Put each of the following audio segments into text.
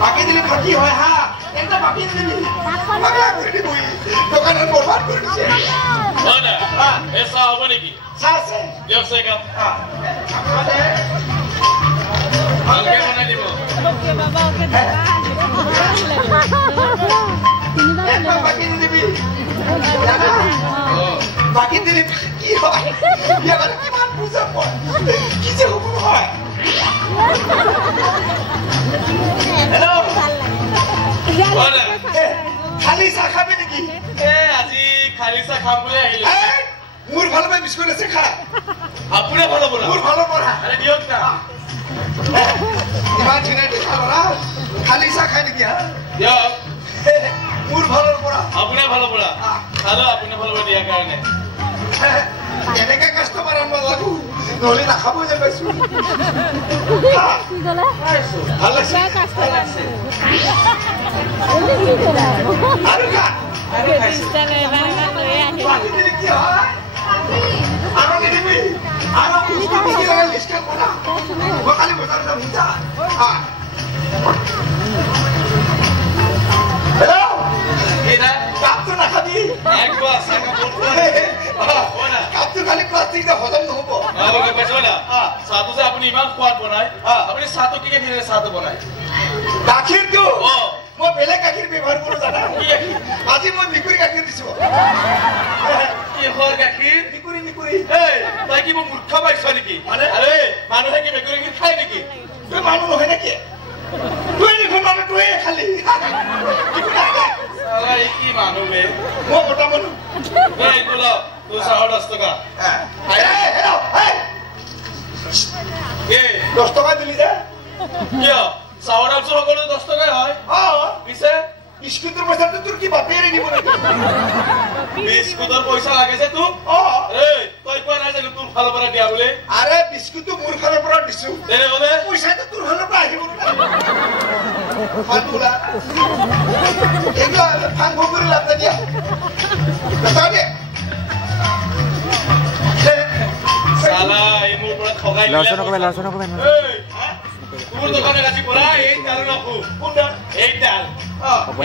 বাকি দিলে ফাঁকি হয় হা এটা বাকি দিবি বাকি করে দিবি দোকানের বরবাদ করে দিছে না এসা হবে নাকি সাসে দিয়ক সেকা আমাদের ভালকে বানাই দিব ওকে বাবা ওকে এটা বাকি দিবি বাকি দিলে কি হয় এবারে কি মান বুঝাবো কি যে হুকুম হয় হ্যালো খালি চা খাবি নেকি আজি খালি চা খাম বুলি আহিলো মোৰ ভাল পাই বিস্কুট আছে খা আপুনে ভালো বলা মোৰ ভালো পঢ়া আৰে দিয়ক না ইমান ধুনীয়া দেখা লৰা খালি চা খাই নেকি হা দিয়ক মোৰ ভালৰ পৰা আপুনে ভালো বলা খালো আপুনে ভালো দিয়া কাৰণে এনেকে কাষ্টমাৰ আনব লাগো নহলে নাখাব যেন পাইছো কি গলা ভাল লাগছে আৰু খা বাকি দিলে কি হয় আৰু নিদিবি আৰু বস্তু কি লাগে লিষ্ট কৰা মই কালি বজাৰ যাম যা হেল্ল' এটা কাপটো নাখাবি একবার সাকা বলতো ওনা কাপটো খালি প্লাষ্টিক দে হজম নহব ওকে পাইছো না সাতু যে আপুনি ইমান সোৱাদ বনাই আপুনি সাতু কি কি সাতু বনাই গাখীৰটো মই বেলেগ গাখীৰ ব্যৱহাৰ কৰো জানা কি গাখীৰ আজি মই মিকুৰী গাখীৰ দিছো কি হৰ গাখীৰ মিকুৰী এই তই কি মোক মূৰ্খ পাইছ নেকি মানে আৰে মানুহে কি মেকুৰী গাখীৰ খায় নেকি তুই মানুহ নহয় নেকি তুই দেখোন মানুহ তুই খালি আরে কি মানুহ বে মই মোটা মানুহ এই তোলা তুই 10 টাকা এ 10 টকা দিলি যে কিয় চাউল আলু সকলো 10 টাকাই হয় পিছে বিস্কুটৰ পইচাটো তোৰ কি বাপেৰে দিব নেকি বিস্কুটৰ পইচা লাগে যে তোক এই তই কোৱা নাই জানো তোৰ ফালৰ পৰা দিয়া বুলি আৰে বিস্কুটটো মোৰ ফালৰ পৰা দিছো তেনেহ'লে পইচাটো তোৰ ফালৰ পৰা আহিব না ফালতুলা এইটো ফাং ফুং কৰি লাভ নাই দিয়া বেটা দে সালা এই মোৰ পৰা ঠগাই দিলে লৰচন কবে এই তোৰ দোকানে গাছি পৰা এই তাল ৰাখো কোনটা এই তাল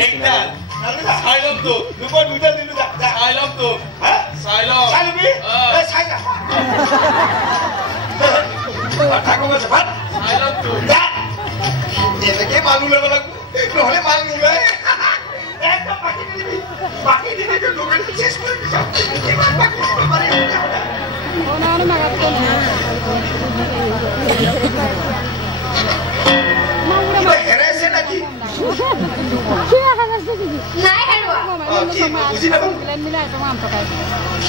এইডাল সাইলম তো দুপৰ দুটা দিলু সাইলম তো সাইলম চাইবি এই চাই না থাকো বস ভাত সাইলম তো এনেকে মানুহ ল'ব লাগব নহলে মাল নোলায় একদম বাকি দিবি দোকান শেষ কৰি দিছা কিমান বাকি মাৰি ওনাৰ মাগাত কোন হেৰাইছে নাকি কি হাগাছে কি নাই হেৰুৱা কি বুজি নাপাওঁ প্লেন মিলাই তোমাম পকাই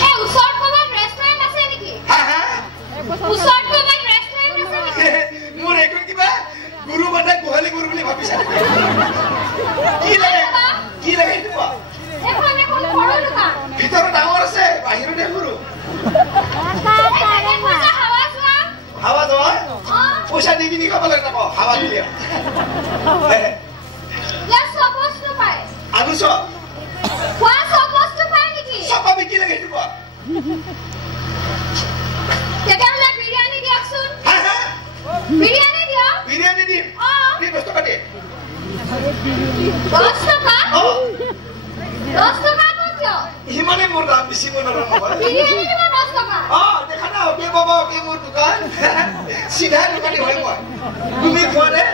এই ওচৰত কোনোবা ৰেষ্টুৰেণ্ট আছে নেকি হা হা ওচৰত কোনোবা ৰেষ্টুৰেণ্ট আছে নেকি মোৰ এখন কিবা গুৰু বান্ধা গোহালি গুৰু বুলি ভাবিছা কি লাগে এইটো এখন সৰু দোকান ভিতৰত ডাঙৰ আছে বাহিৰতে সৰু হাৱা যোৱা পইচা দি কিনি খাব লাগে নাপাওঁ হাৱা দিলে আলু চপ চপা বিকি লাগে সেইটো কোৱা বিৰিয়ানী দিয়কচোন হা হা বিৰিয়ানী দিয়ক বিৰিয়ানী দিম 10 টকা দে 10 টকা 10 টকা কিয় ইমানে মোৰ দাম বেছি মই নহয় বিৰিয়ানী দিব 10 টকা দেখা না ওকে বাবা ওকে মোৰ দোকান চিধা দোকানী হয় মই তুমি খোৱা নে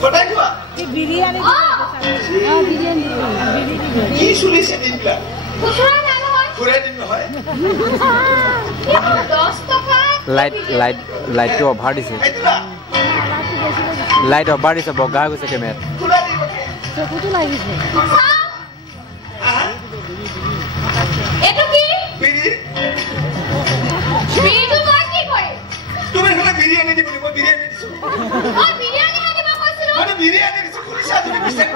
সদায় খোৱা বিৰিয়ানি বিৰিয়ানি কি চলিছে দিনবিলাক খুচুৰা নাই নহয় ঘূৰাই দিন নহয় 10 টকা লাইটটো অভাৰ দিছে এইটোলা লাইট অভাৰ দিছে বগা গৈছে কেমেৰাত খোলা দিব চকুটো লাগিছে আহা এটো কি বিৰি বিৰিটো মই কি কৰিম তুমি হ'লে বিৰিয়ানী দিব মই বিৰিয়ানী দিছো মই বিৰিয়ানী আনিব কৈছিলো মই বিৰিয়ানী দিছো খুলিছা তুমি বিচাৰি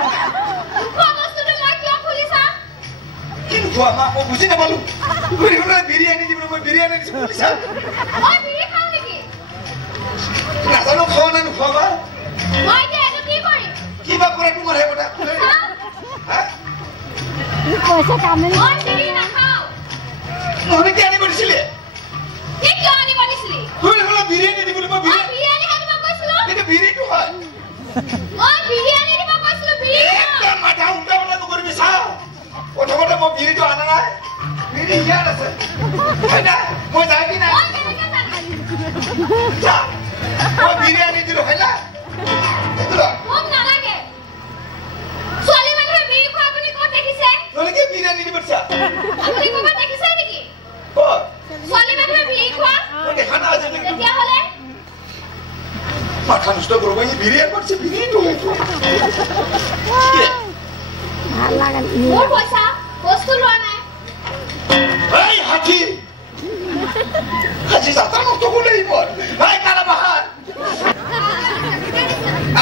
খোৱা বস্তুটো মই কিয় খুলিছা কি খোৱা মা মই বুজি নাপালো তুমি হ'লে বিৰিয়ানী দিব মই বিৰিয়ানী দিছো খুলিছা মই বিৰি খাওঁ নেকি নাজানো খোৱা নে নোখোৱা মই এতিয়া এটো কি কৰিম কিবা কৰে তোমাৰ হে বটা হা পয়সা কামে মই বিৰি নাখাওঁ নহলে কি আনিব দিছিলে কি কিয় আনিব দিছিলি তুমি হ'লে বিৰিয়ানী দিব মই মই বিৰিয়ানী আনিব কৈছিলো কিন্তু বিৰিটো হয় মই বিৰিয়ানী দিব কৈছিলো বিৰিয়ানী একদম মাথা উল্টা পাল্টা নকৰিবি চা প্ৰথমতে মই বিৰিটো আনা নাই বিৰি ইয়াত আছে হয় না মই যাই কি নাই মই কেনেকৈ জানো চা মই বিৰিয়ানী দিলো হয় না মোক নালাগে ছোৱালী মানুহে বিৰি খোৱা আপুনি ক'ত দেখিছে নহ'লে কি বিৰিয়ানী দিব চা আপুনি ক'ৰবাত দেখিছে নেকি ক'ত ছোৱালী মানুহে বিৰি খোৱা মই দেখা নাই আজি নেকি তেতিয়াহ'লে মাথা নষ্ট কৰিব এই বিৰিয়ানী কৰিছে বিৰিটো ভাল লাগা মোৰ পইচা বস্তু লোৱা নাই এই হাতী হাতী যাত্ৰা নষ্ট কৰিলে এইবোৰ এই কালা বাহাৰ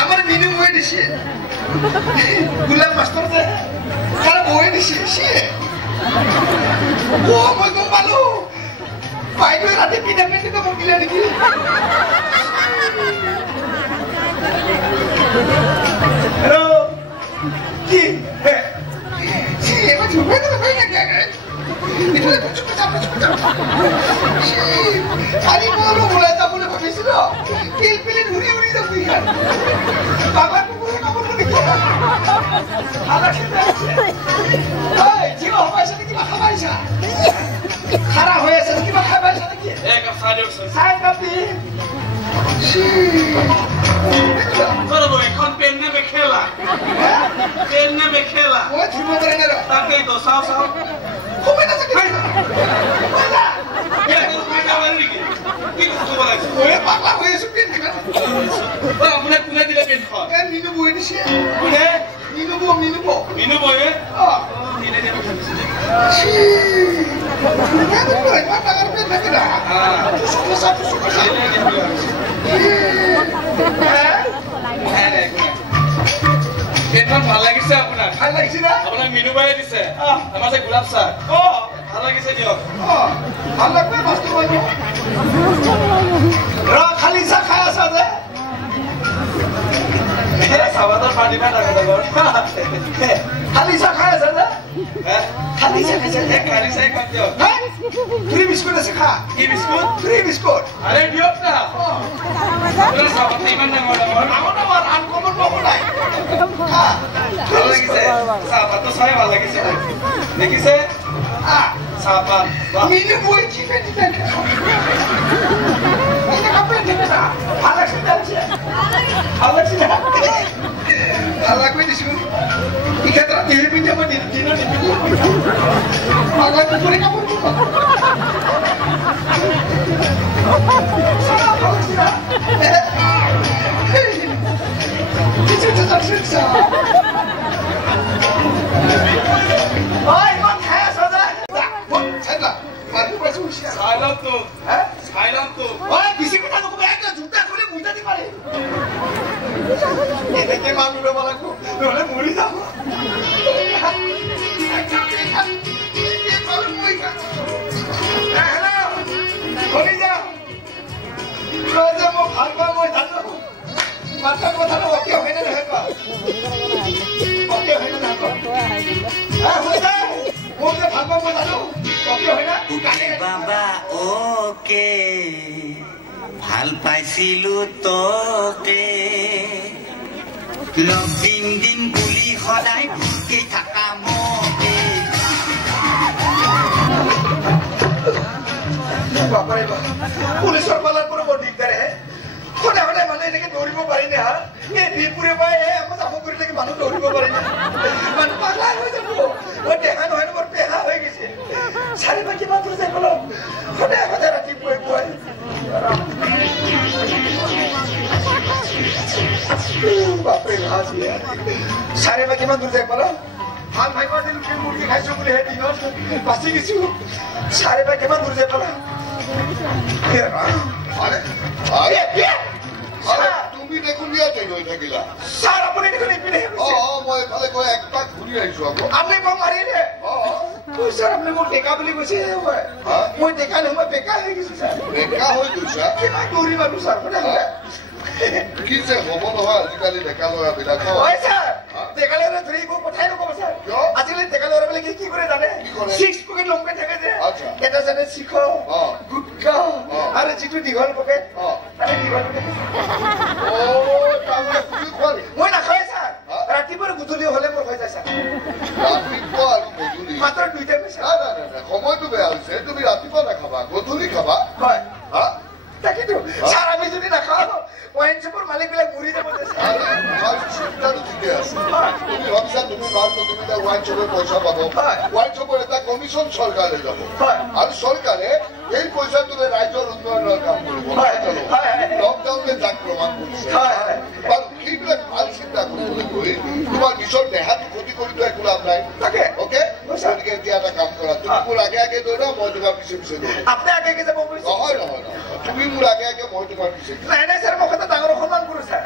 আমার মিনু বই দিছে গুলাম মাস্টার যে কারা বই দিছে সে ও মই গম পালো বাইরে রাতে পিঠা পেটে তো মহিলা নাকি হ্যালো কি সে এবার ঝুঁকে তো ভাই না কে এটা চুপ চাপ খালি বলো বলে তা বলে ভাবিছিল পিল পিলে ঘুরি ঘুরি তো তুই খান বাবা কুকুরে না বললো কি আলা খেতে আছে এই জিও হবাইছে কি বা খাবাইছা খারা হয়েছে কি বা খাবাইছা নাকি এক সাইড সাইড কাপি চলো বই এখন পেন নেবে খেলা ওই ঝুমো করে নেরো তাকেই তো সাও সাও কমে না থাকে বাবা কি কথা বলাইছে ওই পাগলা হয়েছে পেন দিবেন আপনার কোনে দিলে পেন খাওয়া এ মিনু বই দিছে কোনে মিনু বো মিনু বয়ে ও দিলে দেবে খাইছে পেনখন ভাল লাগিছে আপোনাৰ ভাল লাগিছে না আপোনাক মিনু বায়ে দিছে আমাৰ যে গোলাপ চাহ ভাল লাগিছে দিয়ক ভাল লাগবে মাছটো বলবো খালি চা খাই আছা যে চাবাতৰ পানী না ডাঙৰ খালি চা খাই আছা যে খালি চা খাইছে খালি চাই খাম দিয়ক ফ্রি বিস্কুট আছে খা কি বিস্কুট ফ্রি বিস্কুট আরে দিয়ক না আপোনাৰ চাবাতৰ ইমান ডাঙৰ আমার আনকমন পাবো নাই খা ভাল লাগিছে চাহপাতটো চাই ভাল লাগিছে দেখিছে চাহপাত মিনু বই কি পেনি পেনি এটা কাপড় দিবে না ভালো লাগছে ভালো লাগছে না ভালো লাগবে দিছু ইখাতরা দেহে পিঠে আমার দিন দিবি ভালো লাগবে করে কাপড় দিব কিছু তো যাচ্ছে ওই মন খায় সাদা ছাইলা পারু পারু সাইলাম তো হ্যাঁ সাইলাম তো ওই বিসি কথা নকো একটা ঝুটা করে মুইটা দি পারে এটাকে মানুরে বলাকো নলে মরি যাব হরি যা যে মো ভালবা মই জানো মাথা কথা ওকে হয় না হেবা ওকে হয় না হেবা হ্যাঁ হই যায় মো যে ভালবা মই জানো ওকে হয় না বাবা ওকে ভাল পাইছিলো তোকে লগ দিন বুলি সদায় ভুকি থাকা মোকে বাপারে পুলিশের পালার পরে বড় দিগদার হে কোনে কোনে মানে এনেকে দৌড়িব পারি না এই বিপুরে পায় আমার যাব করে থেকে মানুষ দৌড়িব পারি না মানে পাগলা হয়ে যাব ও দেখা নহয় মোর পেহা হয়ে গেছে সারি বাকি মাত্র যাই বলো কোনে কোনে রাতি বই বই বাপরে হাসি সারি বাকি মাত্র যাই বলো ভাল ভাই কোনে লুকে মুরগি খাইছো বলে হে দিনত বাঁচি গেছো সারি বাকি মাত্র যাই বলো আরে তুমি দেখোন ইয়াতে গৈ থাকিলা স্যার আপনি দেখুন ইপিনে মই এফালে গৈ একপাক ঘূৰি আহিছো আকৌ আপনি কম মাৰিলে স্যাৰ আপনি মোৰ টেকা বুলি কৈছে মই টেকা নহয় মই বেকা হৈ গৈছো স্যার বেকা হৈ গৈছা কিমান দৌৰি মানুহ স্যাৰ কি যে হ'ব নহয় আজিকালি ডেকা ল'ৰাবিলাক হয় স্যাৰ টেকা ল'ৰা ধৰি গৈ পঠাই নক'ব স্যাৰ আজিকালি টেকা ল'ৰাবিলাকে কি কৰে জানে ছিক্স পকেট লং পেণ্ট থাকে যে এটা জানে শিখ গুটকা আৰু যিটো দীঘল পকেট তাৰে দীঘল পকেট তাৰমানে পুৰি খোৱালি বেংকৰ মালিকবিলাক মৰি যাব দেছে। চিন্তাটো ঠিকে আছে তুমি ভাবিছা তুমি ভাল প্ৰতিযোগিতা ৱাইন শ্বপে পইচা পাব ৱাইন শ্বপৰ এটা কমিশ্যন চৰকাৰে যাব আৰু চৰকাৰে এই পইচাটোৰে ৰাজ্যৰ উন্নয়নৰ কাম কৰিব লকডাউনে যাক প্ৰমাণ কৰিছে বাৰু সেইবিলাক ভাল চিন্তা কৰিবলৈ গৈ তোমাৰ নিজৰ দেহাটো ক্ষতি কৰিতো একো লাভ নাই অ'কে গতিকে এতিয়া এটা কাম কৰা তুমি মোৰ আগে আগে দৌৰা মই তোমাৰ পিছে পিছে দৌৰিম আপুনি আগে আগে যাব বুজিছে নহয় নহয় তুমি মোৰ আগে আগে মই তোমাৰ পিছে নাই নাই ছাৰ মই কথা ডাঙৰ সন্মান কৰোঁ ছাৰ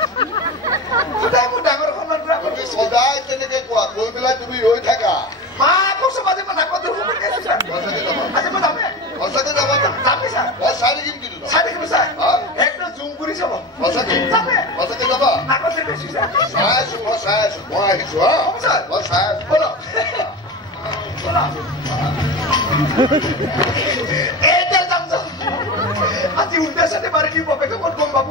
সদায় মোৰ ডাঙৰ সন্মান কৰা তুমি সদায় তেনেকে কোৱা কৈ পেলাই তুমি ৰৈ থাকা মা কৈছো মাজে মই নাকত ধৰিব বুলি কৈছো ছাৰ সঁচাকে যাবা আজি মই যামে সঁচাকে যাবা যামে ছাৰ মই চাই থাকিম কিন্তু চাই দেখিব ছাৰ একদম জুম কৰি চাব সঁচাকে যামে সঁচাকে যাবা নাকত ধৰিছো ছাৰ চাই আছো মই আহিছো হা মই চাই আছো বলো এতিয়া যাম আজি উল্টা চাতে মাৰি দিব বাপেকে মই গম পাব